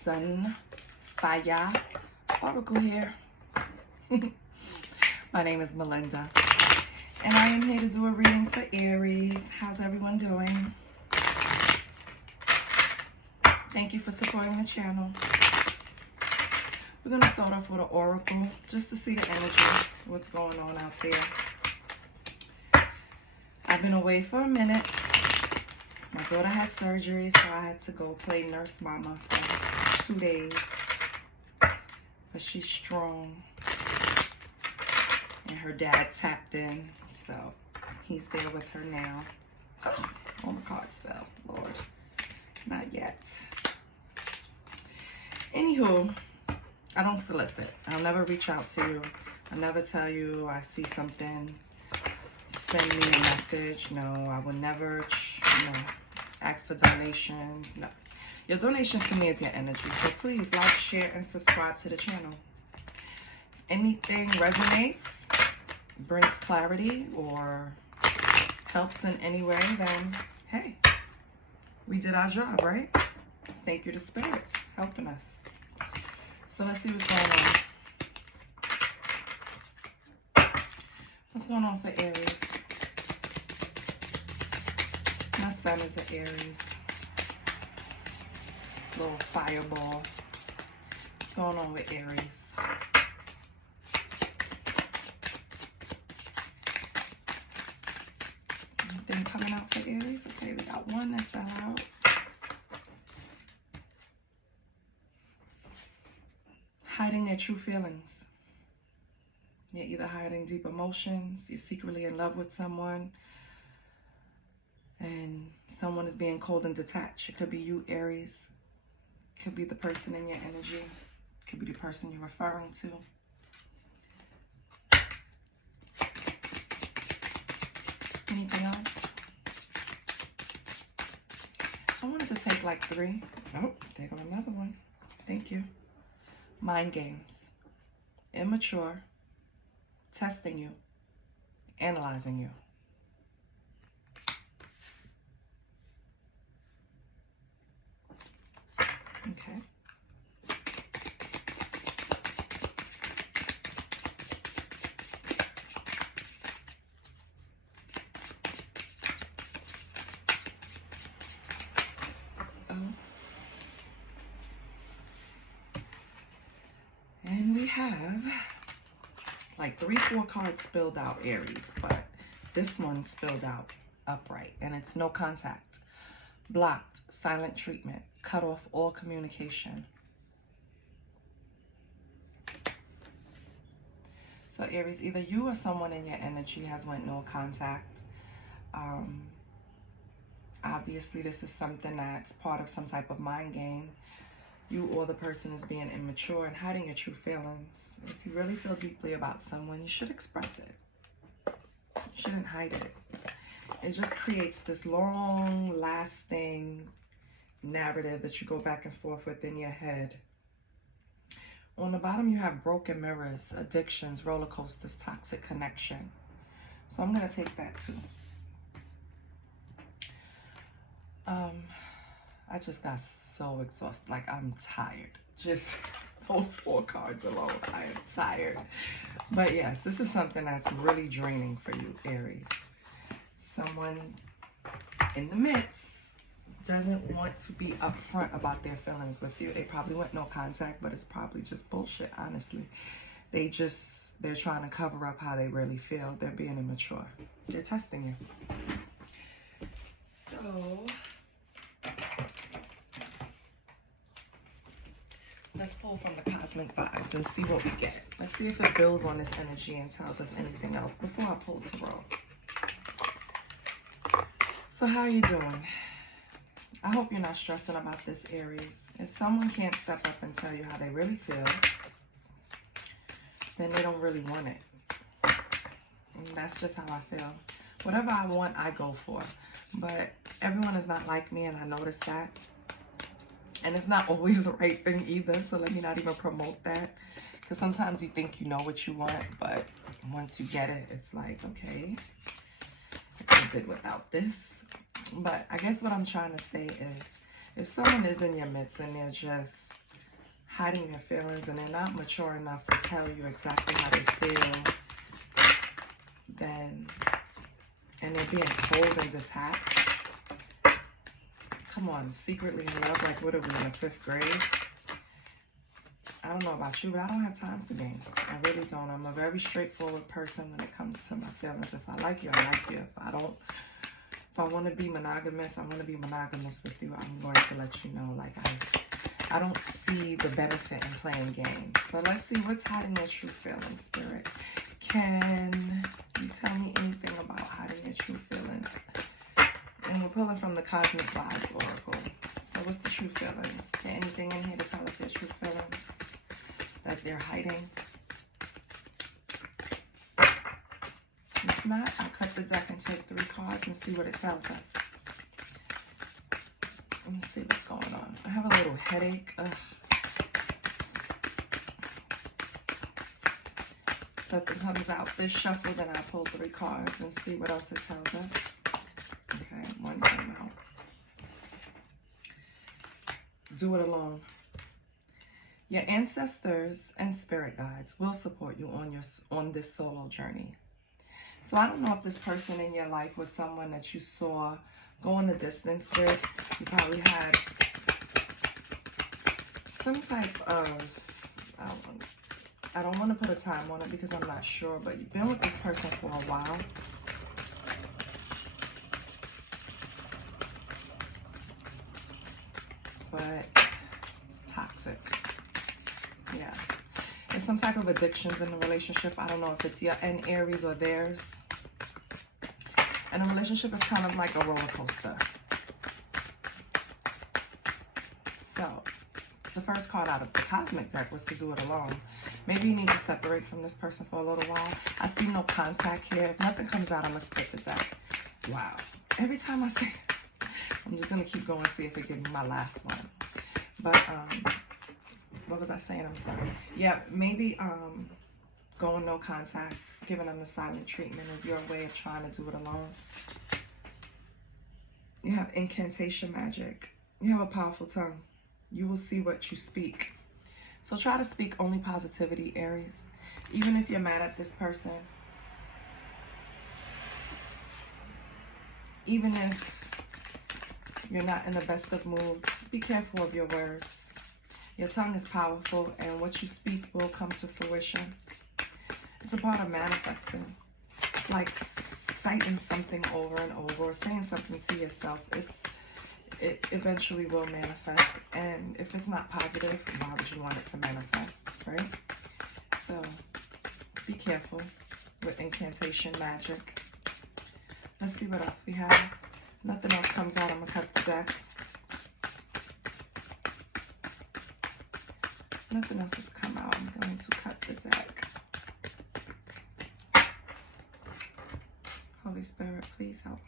Sun Fire Oracle here. My name is Melinda, and I am here to do a reading for Aries. How's everyone doing? Thank you for supporting the channel. We're going to start off with an oracle just to see the energy, what's going on out there. I've been away for a minute. My daughter had surgery, so I had to go play nurse mama for 2 days. But she's strong. And her dad tapped in, so he's there with her now. Oh, all my cards fell, Lord. Not yet. Anywho, I don't solicit. I'll never reach out to you. I'll never tell you I see something. Send me a message. No, I would never, ask for donations. No. Your donations to me is your energy. So please like, share, and subscribe to the channel. Anything resonates, brings clarity, or helps in any way, then hey, we did our job, right? Thank you to Spirit helping us. So let's see what's going on. What's going on for Aries? My sun is an Aries. Little fireball. What's going on with Aries? Anything coming out for Aries? Okay, we got one that fell out. Hiding their true feelings. You're either hiding deep emotions, you're secretly in love with someone, and someone is being cold and detached. It could be you, Aries. It could be the person in your energy. It could be the person you're referring to. Anything else? I wanted to take like 3. Oh, there goes another one. Thank you. Mind games. Immature. Testing you. Analyzing you. Okay. And we have like 3-4 cards spilled out, Aries, but this one spilled out upright, and it's no contact, blocked, silent treatment, cut off all communication. So Aries, either you or someone in your energy has went no contact. Obviously this is something that's part of some type of mind game. You or the person is being immature and hiding your true feelings. If you really feel deeply about someone, you should express it. You shouldn't hide it. It just creates this long lasting narrative that you go back and forth with in your head. On the bottom, you have broken mirrors, addictions, roller coasters, toxic connection. So I'm going to take that too. I just got so exhausted. Like, I'm tired. Just those 4 cards alone. I am tired. But yes, this is something that's really draining for you, Aries. Someone in the midst doesn't want to be upfront about their feelings with you. They probably want no contact, but it's probably just bullshit, honestly. They're trying to cover up how they really feel. They're being immature. They're testing you. So let's pull from the cosmic vibes and see what we get. Let's see if it builds on this energy and tells us anything else before I pull tarot. So how are you doing? I hope you're not stressing about this, Aries. If someone can't step up and tell you how they really feel, then they don't really want it. And that's just how I feel. Whatever I want, I go for. But everyone is not like me, and I noticed that. And it's not always the right thing either, so let me not even promote that. Because sometimes you think you know what you want, but once you get it, it's like, okay, I did without this. But I guess what I'm trying to say is, if someone is in your midst and they're just hiding their feelings and they're not mature enough to tell you exactly how they feel, then, and they're being cold and detached. Come on, secretly in love, like what are we, in the 5th grade? I don't know about you, but I don't have time for games. I really don't. I'm a very straightforward person when it comes to my feelings. If I like you, I like you. If I want to be monogamous, I want to be monogamous with you. I'm going to let you know, like, I don't see the benefit in playing games. But let's see what's hiding your true feelings, Spirit. Can you tell me anything about hiding your true feelings? And we're pulling from the Cosmic Vibes Oracle. So what's the true feelings? Is there anything in here to tell us their true feelings that they're hiding? If not, I'll cut the deck and take 3 cards and see what it tells us. Let me see what's going on. I have a little headache. Ugh. Something comes out this shuffle, then I pull 3 cards and see what else it tells us. Okay, 1 came out. Do it alone. Your ancestors and spirit guides will support you on this solo journey. So I don't know if this person in your life was someone that you saw going the distance with. You probably had some type of, I don't want to put a time on it because I'm not sure, but you've been with this person for a while. But it's toxic. Yeah. There's some type of addictions in the relationship. I don't know if it's your and Aries or theirs. And the relationship is kind of like a roller coaster. So, the first card out of the Cosmic deck was to do it alone. Maybe you need to separate from this person for a little while. I see no contact here. If nothing comes out, I'm going to split the deck. Wow. Every time I say, I'm just going to keep going, see if it gives me my last one. But, what was I saying? I'm sorry. Yeah, maybe going no contact, giving them the silent treatment is your way of trying to do it alone. You have incantation magic. You have a powerful tongue. You will see what you speak. So try to speak only positivity, Aries. Even if you're mad at this person. Even if you're not in the best of moods, be careful of your words. Your tongue is powerful, and what you speak will come to fruition. It's a part of manifesting. It's like citing something over and over, or saying something to yourself. It eventually will manifest, and if it's not positive, why would you want it to manifest, right? So, be careful with incantation magic. Let's see what else we have. Nothing else comes out. I'm going to cut the deck. Nothing else has come out. I'm going to cut the deck. Holy Spirit, please help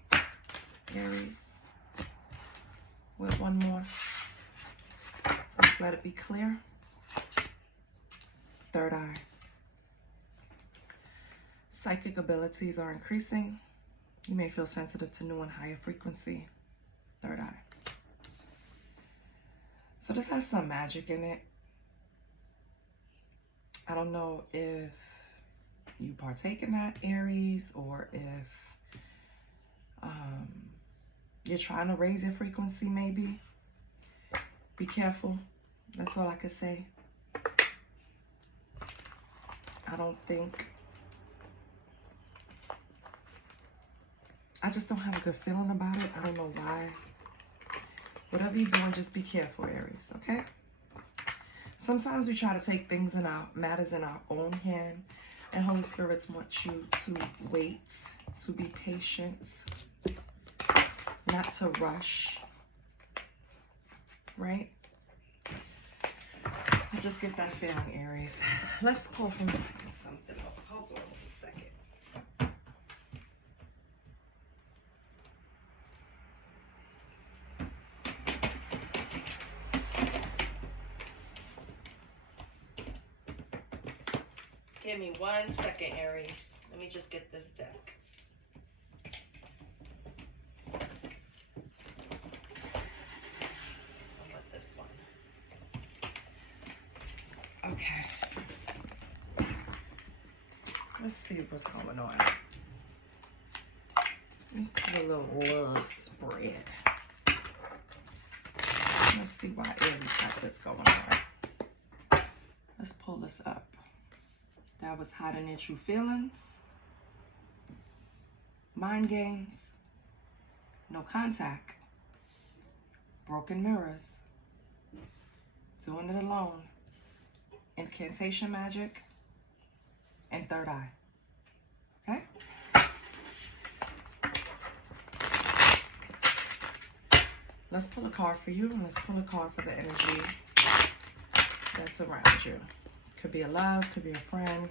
Aries with one more. Let's let it be clear. Third eye. Psychic abilities are increasing. You may feel sensitive to new and higher frequency. Third eye. So this has some magic in it. I don't know if you partake in that, Aries, or if you're trying to raise your frequency, maybe. Be careful. That's all I can say. I don't think... I just don't have a good feeling about it. I don't know why. Whatever you're doing, just be careful, Aries, okay? Sometimes we try to take things in our matters in our own hand, and Holy Spirits want you to wait, to be patient, not to rush, right? I just get that feeling, Aries. Let's pull from something else. Hold on a second. Give me 1 second, Aries. Let me just get this deck. I'll put this one. Okay. Let's see what's going on. Let's do a little love spread. Let's see why Aries got this going on. Let's pull this up. That was hiding their true feelings. Mind games. No contact. Broken mirrors. Doing it alone. Incantation magic. And third eye. Okay? Let's pull a card for you, and let's pull a card for the energy that's around you. Could be a love, could be a friend.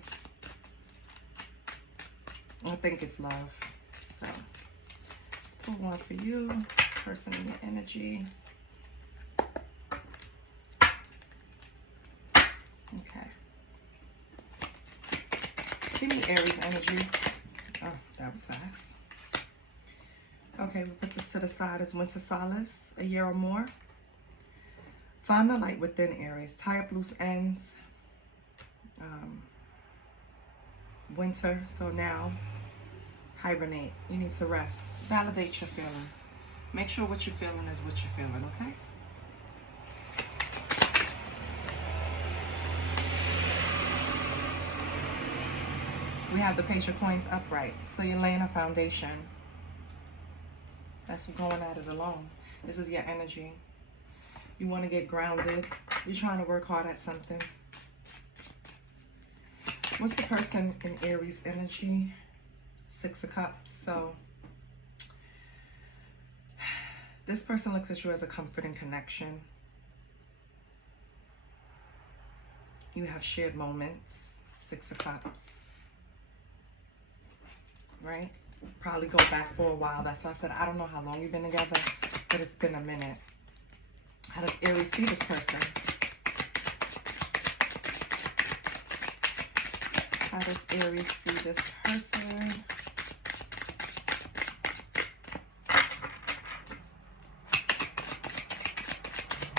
I think it's love. So let's pull one for you, person in your energy. Okay. Give me Aries energy. Oh, that was fast. Okay, we'll put this to the side as winter solace, a year or more. Find the light within, Aries. Tie up loose ends. Winter, so now hibernate. You need to rest. Validate your feelings. Make sure what you're feeling is what you're feeling, okay? We have the Page of Coins upright. So you're laying a foundation. That's going at it alone. This is your energy. You want to get grounded. You're trying to work hard at something. What's the person in Aries energy? 6 of Cups. So this person looks at you as a comforting connection. You have shared moments. 6 of Cups. Right? Probably go back for a while. That's why I said I don't know how long you've been together, but it's been a minute. How does Aries see this person? How does Aries see this person?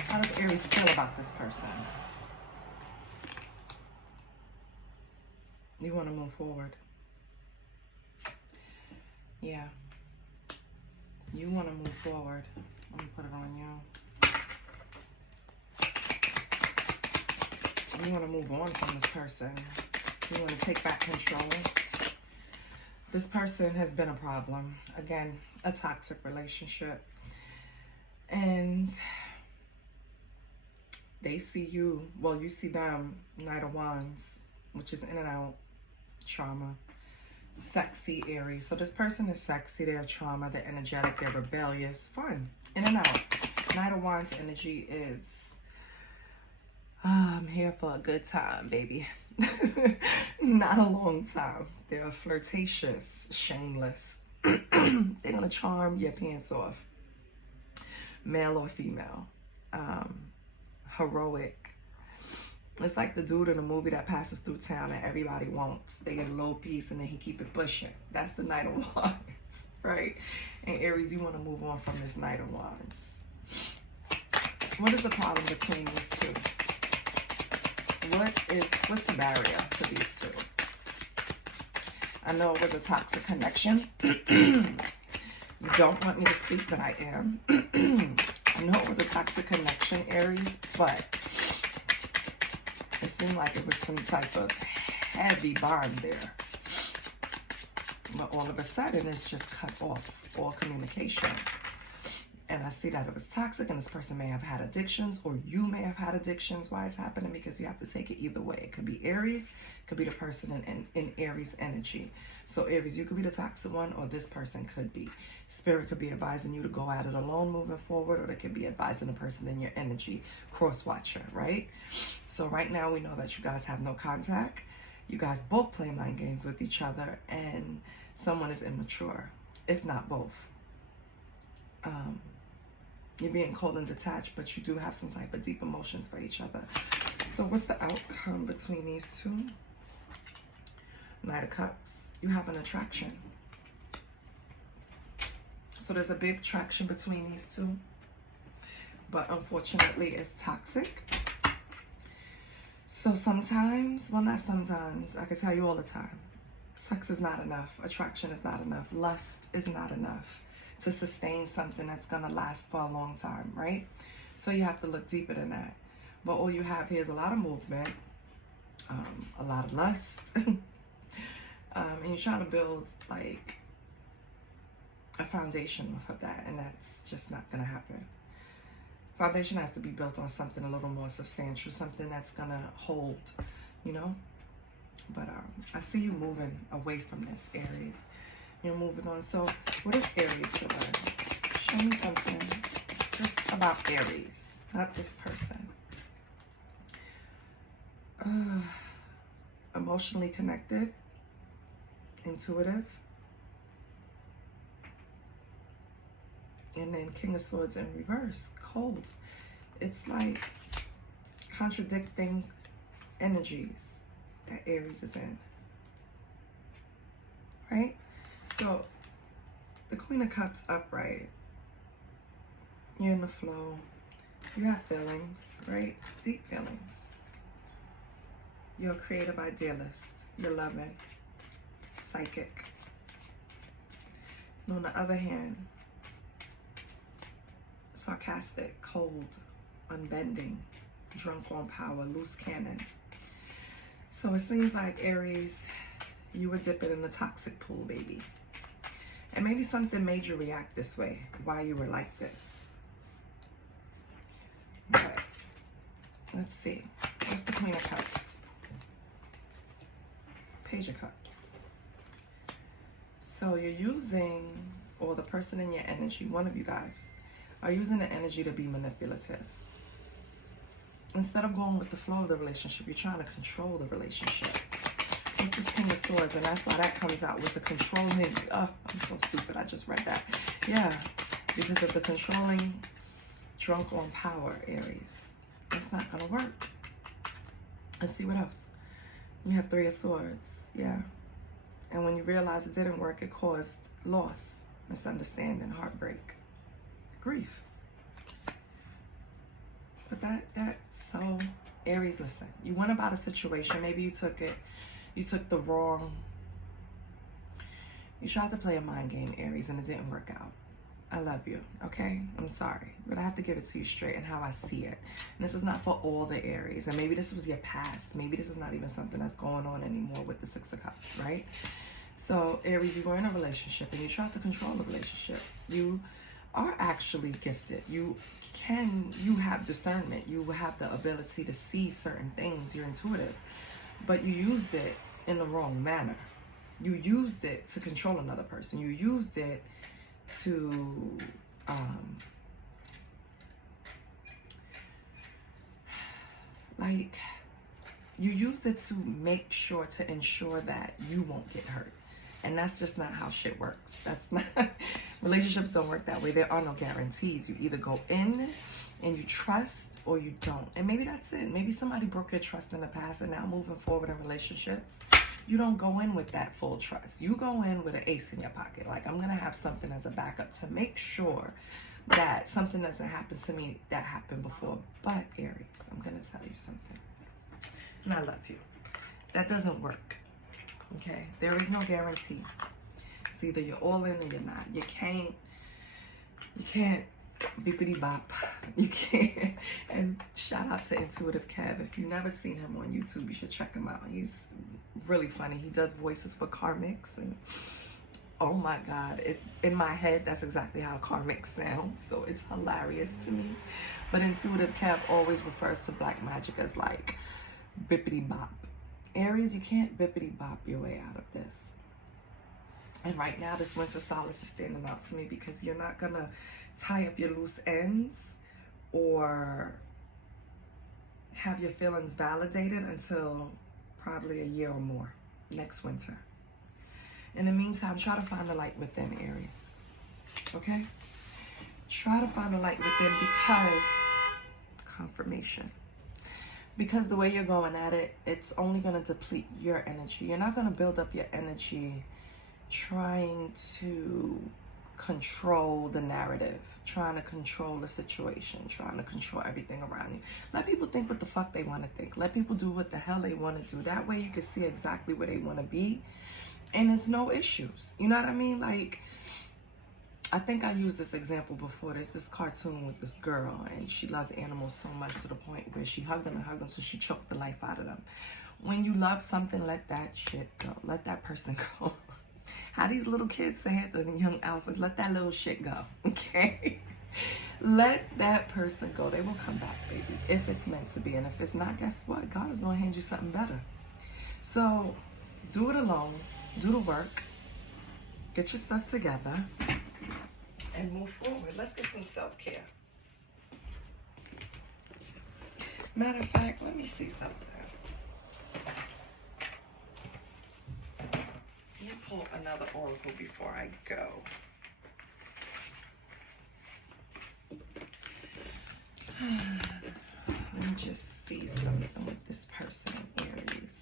How does Aries feel about this person? You want to move forward. Yeah. You want to move forward. Let me put it on you. You want to move on from this person. You want to take back control. This person has been a problem. Again, a toxic relationship. And they see you, well, you see them, Knight of Wands, which is in and out trauma. Sexy Aries. So this person is sexy, they're trauma, they're energetic, they're rebellious, fun, in and out. Knight of Wands energy is, I'm here for a good time, baby. Not a long time. They're flirtatious, shameless. They're gonna charm your pants off. Male or female. Heroic. It's like the dude in the movie that passes through town and everybody wants. They get a little piece and then he keep it pushing. That's the Knight of Wands, right? And Aries, you want to move on from this Knight of Wands. What is the problem between these two? What's the barrier to these two? I know it was a toxic connection. You don't want me to speak, but I am. I know it was a toxic connection, Aries, but it seemed like it was some type of heavy bond there. But all of a sudden, it's just cut off all communication. And I see that it was toxic, and this person may have had addictions, or you may have had addictions. Why it's happening? Because you have to take it either way. It could be Aries, it could be the person in Aries energy. So Aries, you could be the toxic one, or this person could be. Spirit could be advising you to go at it alone moving forward, or they could be advising the person in your energy, cross-watcher, right? So right now we know that you guys have no contact. You guys both play mind games with each other, and someone is immature, if not both. You're being cold and detached, but you do have some type of deep emotions for each other. So what's the outcome between these two? Knight of Cups. You have an attraction. So there's a big attraction between these two. But unfortunately, it's toxic. So sometimes, well, not sometimes, I can tell you all the time, sex is not enough, attraction is not enough, lust is not enough to sustain something that's going to last for a long time, right? So you have to look deeper than that. But all you have here is a lot of movement, a lot of lust, and you're trying to build like a foundation of that, and that's just not going to happen. Foundation has to be built on something a little more substantial, something that's going to hold, you know? But I see you moving away from this, Aries. You're moving on. So what is Aries to learn? Show me something just about Aries, not this person. Emotionally connected, intuitive, and then King of Swords in reverse, cold. It's like contradicting energies that Aries is in, right? So the Queen of Cups upright, you're in the flow, you have feelings, right? Deep feelings. You're a creative idealist, you're loving, psychic. And on the other hand, sarcastic, cold, unbending, drunk on power, loose cannon. So it seems like, Aries, you were dipping in the toxic pool, baby. And maybe something made you react this way, why you were like this. But let's see. What's the Queen of Cups? Page of Cups. So you're using, or the person in your energy, one of you guys, are using the energy to be manipulative. Instead of going with the flow of the relationship, you're trying to control the relationship. It's this King of Swords, and that's why that comes out with the controlling. Oh, I'm so stupid. I just read that. Yeah, because of the controlling, drunk on power, Aries. It's not going to work. Let's see what else. You have Three of Swords. Yeah. And when you realize it didn't work, it caused loss, misunderstanding, heartbreak, grief. But that's so, Aries, listen, you went about a situation, maybe you took the wrong, you tried to play a mind game, Aries, and it didn't work out. I love you, okay? I'm sorry, but I have to give it to you straight and how I see it. And this is not for all the Aries, and maybe this was your past. Maybe this is not even something that's going on anymore with the Six of Cups, right? So, Aries, you were in a relationship and you tried to control the relationship. You are actually gifted. You have discernment. You have the ability to see certain things. You're intuitive, but you used it in the wrong manner. You used it to control another person. You used it to you used it to make sure, to ensure that you won't get hurt. And that's just not how shit works. That's not, relationships don't work that way. There are no guarantees. You either go in and you trust or you don't. And maybe that's it. Maybe somebody broke your trust in the past, and now moving forward in relationships, you don't go in with that full trust. You go in with an ace in your pocket. Like, I'm going to have something as a backup to make sure that something doesn't happen to me that happened before. But Aries, I'm going to tell you something. And I love you. That doesn't work. Okay? There is no guarantee. It's either you're all in or you're not. You can't bippity bop. You can't. And shout out to Intuitive Kev. If you've never seen him on YouTube, you should check him out. He's really funny. He does voices for karmics, and oh my God, in my head, that's exactly how karmic sounds. So it's hilarious to me. But Intuitive Kev always refers to black magic as like bippity bop. Aries, you can't bippity bop your way out of this. And right now, this Winter Solace is standing out to me because you're not gonna tie up your loose ends or have your feelings validated until probably a year or more, next winter. In the meantime, try to find the light within, Aries. Okay? Try to find the light within, because confirmation. Because the way you're going at it, it's only going to deplete your energy. You're not going to build up your energy trying to control the narrative, trying to control the situation, trying to control everything around you. Let people think what the fuck they want to think. Let people do what the hell they want to do. That way you can see exactly where they want to be, and there's no issues. You know what I mean? Like, I think I used this example before. There's this cartoon with this girl, and she loves animals so much to the point where she hugged them and hugged them, so she choked the life out of them. When you love something, let that shit go. Let that person go. How these little kids say it, the young alphas, let that little shit go, okay? Let that person go. They will come back, baby, if it's meant to be. And if it's not, guess what? God is going to hand you something better. So do it alone. Do the work. Get your stuff together. And move forward. Let's get some self-care. Matter of fact, let me see something. Let me pull another oracle before I go. Let me just see something with this person, Aries.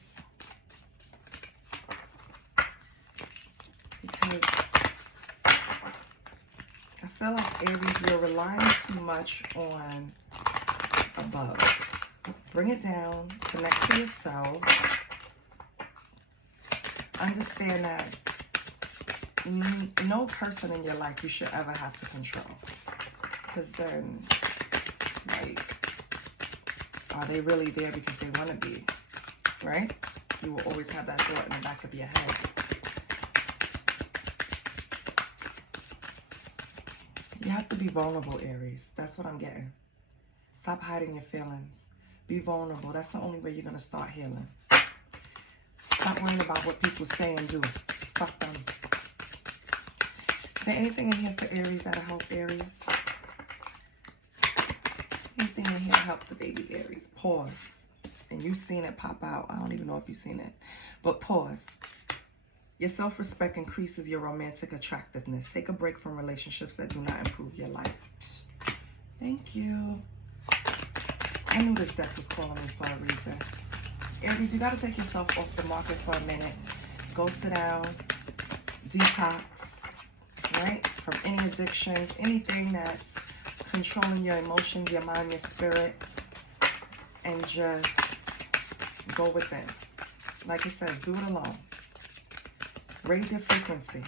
Because I feel like, Aries, you're relying too much on above. Bring it down. Connect to yourself. Understand that no person in your life you should ever have to control. Because then, like, are they really there because they want to be? Right? You will always have that thought in the back of your head. You have to be vulnerable, Aries. That's what I'm getting. Stop hiding your feelings. Be vulnerable. That's the only way you're going to start healing. Stop worrying about what people say and do. Fuck them. Is there anything in here for Aries that'll help Aries? Anything in here to help the baby Aries? Pause. And you've seen it pop out. I don't even know if you've seen it. But pause. Your self-respect increases your romantic attractiveness. Take a break from relationships that do not improve your life. Thank you. I knew this deck was calling me for a reason. Aries, you got to take yourself off the market for a minute. Go sit down. Detox. Right? From any addictions. Anything that's controlling your emotions, your mind, your spirit. And just go within. Like it says, do it alone. Raise your frequency.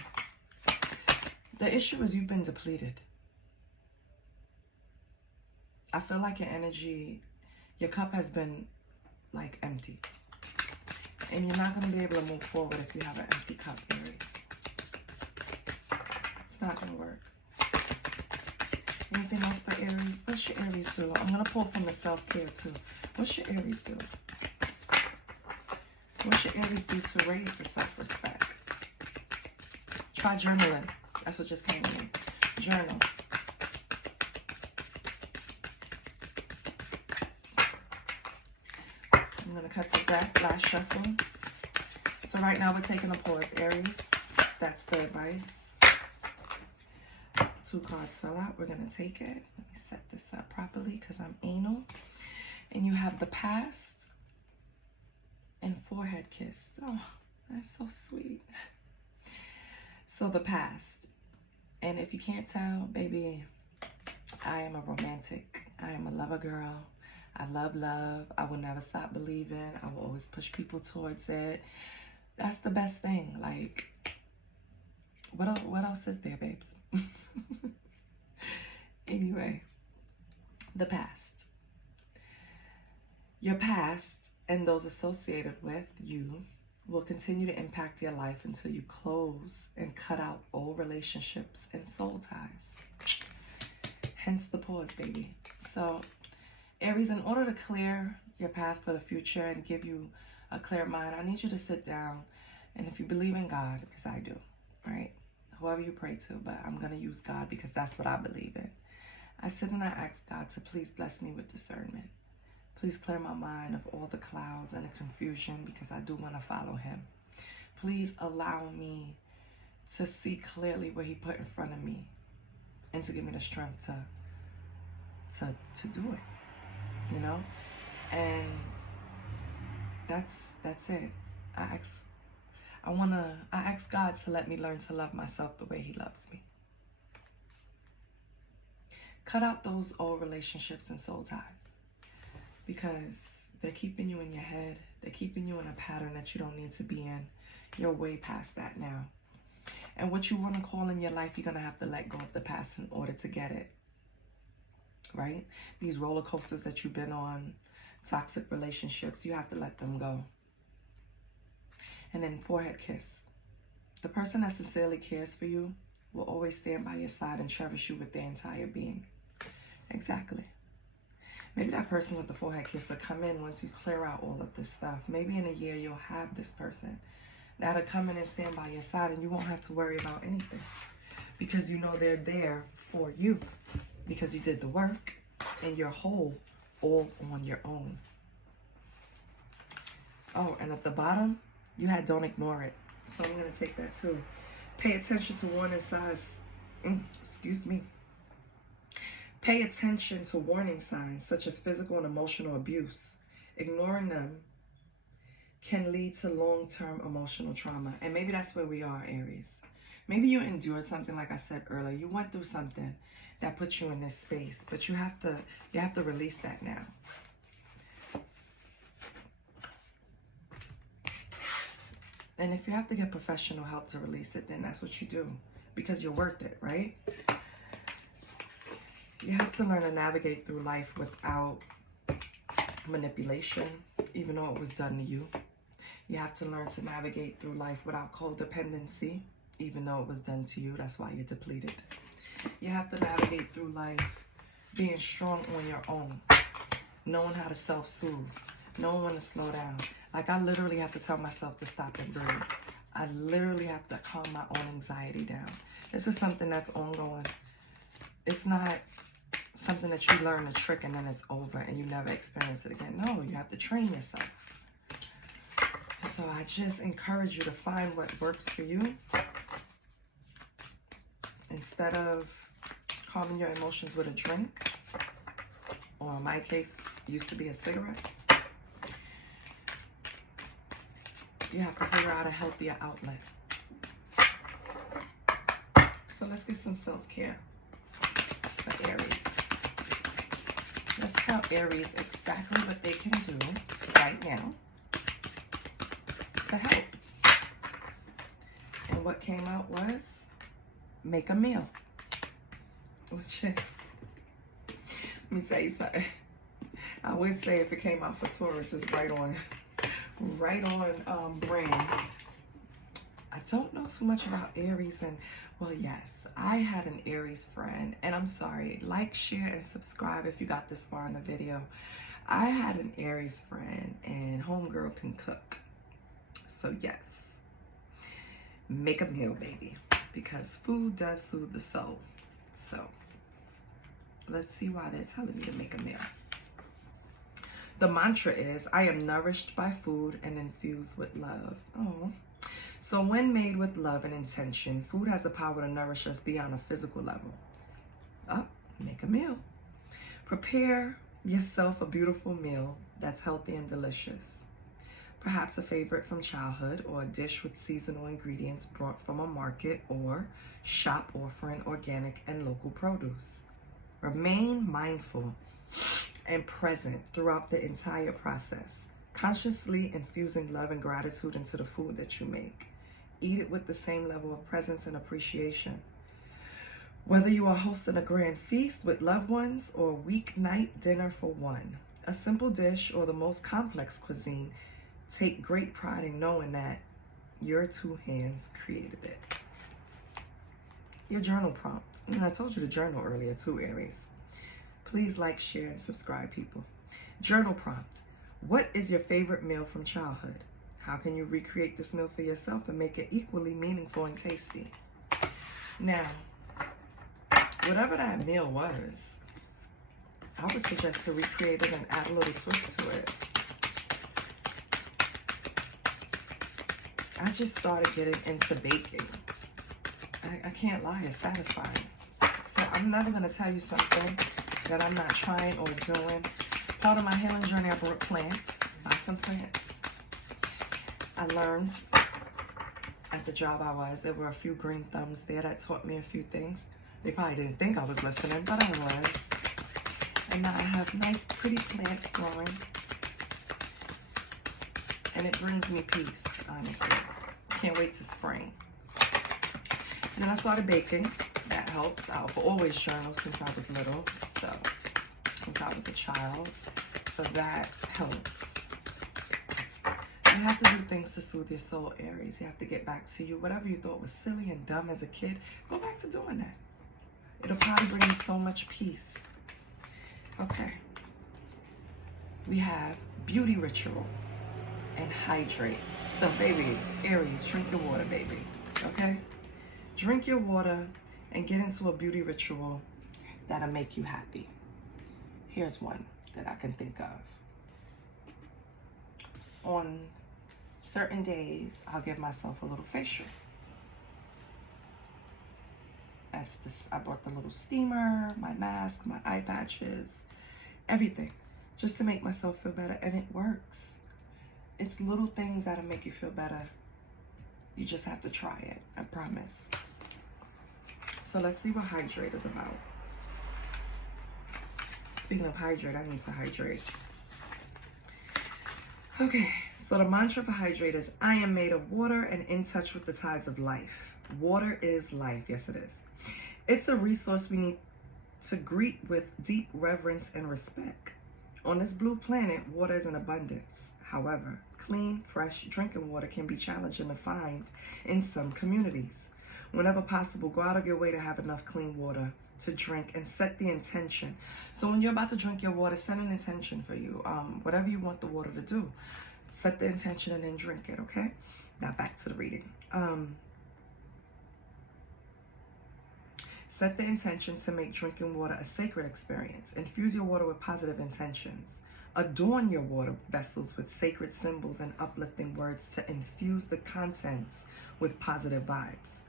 The issue is you've been depleted. I feel like your energy, your cup has been like empty. And you're not going to be able to move forward if you have an empty cup, Aries. It's not going to work. Anything else for Aries? What's your Aries do? I'm going to pull from the self-care too. What's your Aries do? What's your Aries do to raise the self-respect? Try journaling. That's what just came in. Journal. I'm going to cut the deck. Last shuffle. So right now we're taking a pause, Aries. That's the advice. 2 cards fell out. We're going to take it. Let me set this up properly because I'm anal. And you have the past and forehead kissed. Oh, that's so sweet. So the past. And if you can't tell, baby, I am a romantic. I am a lover girl. I love love. I will never stop believing. I will always push people towards it. That's the best thing. Like, what else is there, babes? Anyway, the past. Your past and those associated with you will continue to impact your life until you close and cut out old relationships and soul ties. Hence the pause, baby. So, Aries, in order to clear your path for the future and give you a clear mind, I need you to sit down. And if you believe in God, because I do, right? Whoever you pray to, but I'm going to use God because that's what I believe in. I sit and I ask God to please bless me with discernment. Please clear my mind of all the clouds and the confusion because I do want to follow him. Please allow me to see clearly what he put in front of me and to give me the strength to do it, you know? And that's it. I ask God to let me learn to love myself the way he loves me. Cut out those old relationships and soul ties, because they're keeping you in your head. They're keeping you in a pattern that you don't need to be in. You're way past that now. And what you want to call in your life, you're going to have to let go of the past in order to get it. Right? These roller coasters that you've been on, toxic relationships, you have to let them go. And then forehead kiss. The person that sincerely cares for you will always stand by your side and cherish you with their entire being. Exactly. Maybe that person with the forehead kiss will come in once you clear out all of this stuff. Maybe in a year you'll have this person that'll come in and stand by your side, and you won't have to worry about anything, because you know they're there for you, because you did the work and you're whole all on your own. Oh, and at the bottom, you had don't ignore it. So I'm going to take that too. Pay attention to warning signs. Excuse me. Pay attention to warning signs such as physical and emotional abuse. Ignoring them can lead to long-term emotional trauma. And maybe that's where we are, Aries. Maybe you endured something, like I said earlier. You went through something that put you in this space, but you have to release that now. And if you have to get professional help to release it, then that's what you do, because you're worth it, right? You have to learn to navigate through life without manipulation, even though it was done to you. You have to learn to navigate through life without codependency, even though it was done to you. That's why you're depleted. You have to navigate through life being strong on your own, knowing how to self-soothe, knowing when to slow down. Like, I literally have to tell myself to stop and breathe. I literally have to calm my own anxiety down. This is something that's ongoing. It's not something that you learn a trick and then it's over and you never experience it again. No, you have to train yourself. So I just encourage you to find what works for you. Instead of calming your emotions with a drink, or in my case, used to be a cigarette, you have to figure out a healthier outlet. So let's get some self-care for Aries. Let's tell Aries exactly what they can do right now to help. And what came out was make a meal, which is, let me tell you something. I would say if it came out for Taurus, it's right on brand. I don't know too much about Aries, and well, yes, I had an Aries friend, and I'm sorry, like, share, and subscribe if you got this far in the video. I had an Aries friend, and homegirl can cook. So yes, make a meal, baby, because food does soothe the soul. So let's see why they're telling me to make a meal. The mantra is, I am nourished by food and infused with love. Oh. So when made with love and intention, food has the power to nourish us beyond a physical level. Oh, make a meal. Prepare yourself a beautiful meal that's healthy and delicious. Perhaps a favorite from childhood, or a dish with seasonal ingredients brought from a market or shop offering organic and local produce. Remain mindful and present throughout the entire process, consciously infusing love and gratitude into the food that you make. Eat it with the same level of presence and appreciation. Whether you are hosting a grand feast with loved ones or a weeknight dinner for one, a simple dish or the most complex cuisine, take great pride in knowing that your two hands created it. Your journal prompt. And I told you to journal earlier too, Aries. Please like, share, and subscribe, people. Journal prompt. What is your favorite meal from childhood? How can you recreate this meal for yourself and make it equally meaningful and tasty? Now, whatever that meal was, I would suggest to recreate it and add a little twist to it. I just started getting into baking. I can't lie, it's satisfying. So I'm never going to tell you something that I'm not trying or doing. Part of my healing journey, I brought plants. Buy some plants. I learned at the job I was, there were a few green thumbs there that taught me a few things. They probably didn't think I was listening, but I was. And now I have nice, pretty plants growing. And it brings me peace, honestly. Can't wait to spring. And then I started baking. That helps. I've always journaled since I was little. So, since I was a child. So that helps. You have to do things to soothe your soul, Aries. You have to get back to you. Whatever you thought was silly and dumb as a kid, go back to doing that. It'll probably bring you so much peace. Okay. We have beauty ritual and hydrate. So, baby, Aries, drink your water, baby. Okay? Drink your water and get into a beauty ritual that'll make you happy. Here's one that I can think of. On certain days, I'll give myself a little facial. That's this. I brought the little steamer, my mask, my eye patches, everything, just to make myself feel better, and it works. It's little things that'll make you feel better. You just have to try it, I promise. So let's see what hydrate is about. Speaking of hydrate, I need to hydrate. Okay, so the mantra for hydrate is, I am made of water and in touch with the tides of life. Water is life. Yes, it is. It's a resource we need to greet with deep reverence and respect. On this blue planet, water is in abundance. However, clean, fresh drinking water can be challenging to find in some communities. Whenever possible, go out of your way to have enough clean water to drink and set the intention. So when you're about to drink your water, set an intention for you. Whatever you want the water to do, set the intention and then drink it, okay? Now back to the reading. Set the intention to make drinking water a sacred experience. Infuse your water with positive intentions. Adorn your water vessels with sacred symbols and uplifting words to infuse the contents with positive vibes.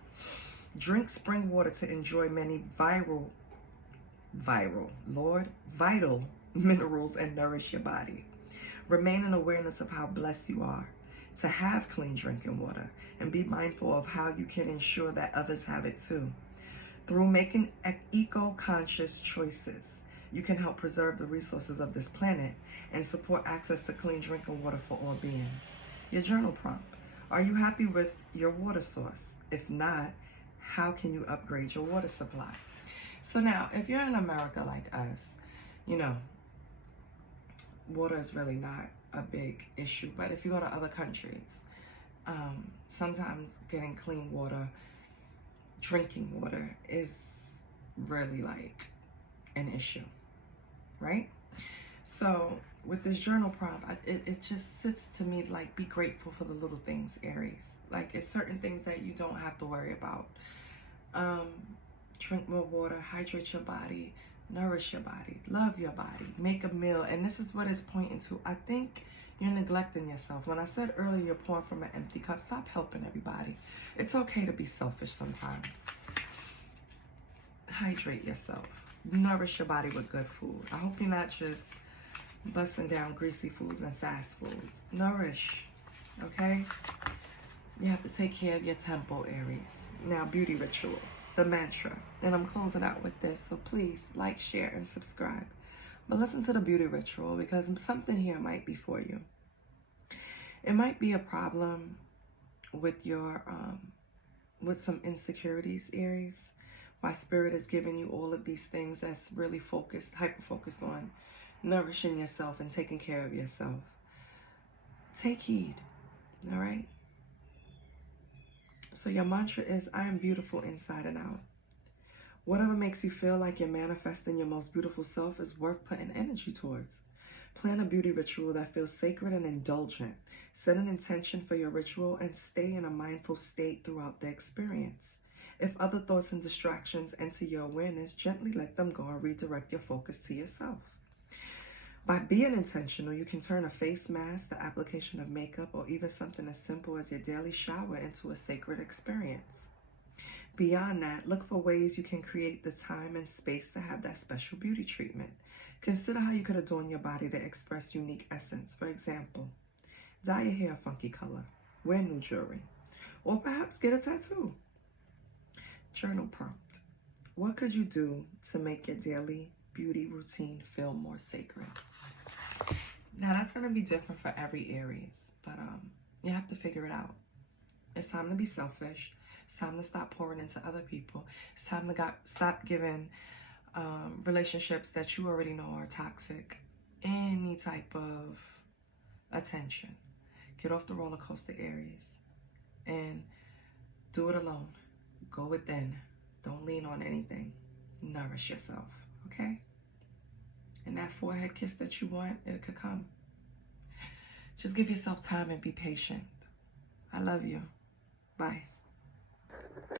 Drink spring water to enjoy many vital minerals and nourish your body. Remain in awareness of how blessed you are to have clean drinking water, and be mindful of how you can ensure that others have it too. Through making eco-conscious choices, you can help preserve the resources of this planet and support access to clean drinking water for all beings. Your journal prompt: are you happy with your water source? If not, how can you upgrade your water supply? So now, if you're in America like us, you know, water is really not a big issue. But if you go to other countries, sometimes getting clean water, drinking water, is really like an issue, right? So with this journal prompt, it just sits to me like, be grateful for the little things, Aries. Like, it's certain things that you don't have to worry about. Drink more water, hydrate your body, nourish your body, love your body, make a meal. And this is what it's pointing to. I think you're neglecting yourself. When I said earlier, you're pouring from an empty cup, stop helping everybody. It's okay to be selfish sometimes. Hydrate yourself. Nourish your body with good food. I hope you're not just busting down greasy foods and fast foods. Nourish, okay? You have to take care of your temple, Aries. Now, beauty ritual, the mantra. And I'm closing out with this, so please like, share, and subscribe. But listen to the beauty ritual, because something here might be for you. It might be a problem with your, with some insecurities, Aries. Why Spirit is giving you all of these things that's really focused, hyper-focused on nourishing yourself and taking care of yourself. Take heed, all right? So your mantra is, I am beautiful inside and out. Whatever makes you feel like you're manifesting your most beautiful self is worth putting energy towards. Plan a beauty ritual that feels sacred and indulgent. Set an intention for your ritual and stay in a mindful state throughout the experience. If other thoughts and distractions enter your awareness, gently let them go and redirect your focus to yourself. By being intentional, you can turn a face mask, the application of makeup, or even something as simple as your daily shower into a sacred experience. Beyond that, look for ways you can create the time and space to have that special beauty treatment. Consider how you could adorn your body to express unique essence. For example, dye your hair a funky color, wear new jewelry, or perhaps get a tattoo. Journal prompt: What could you do to make your daily beauty routine feel more sacred? Now, that's going to be different for every Aries, but you have to figure it out. It's time to be selfish. It's time to stop pouring into other people. It's time to stop giving relationships that you already know are toxic any type of attention. Get off the roller coaster, Aries, and do it alone. Go within. Don't lean on anything. Nourish yourself, okay? And that forehead kiss that you want, it could come. Just give yourself time and be patient. I love you. Bye.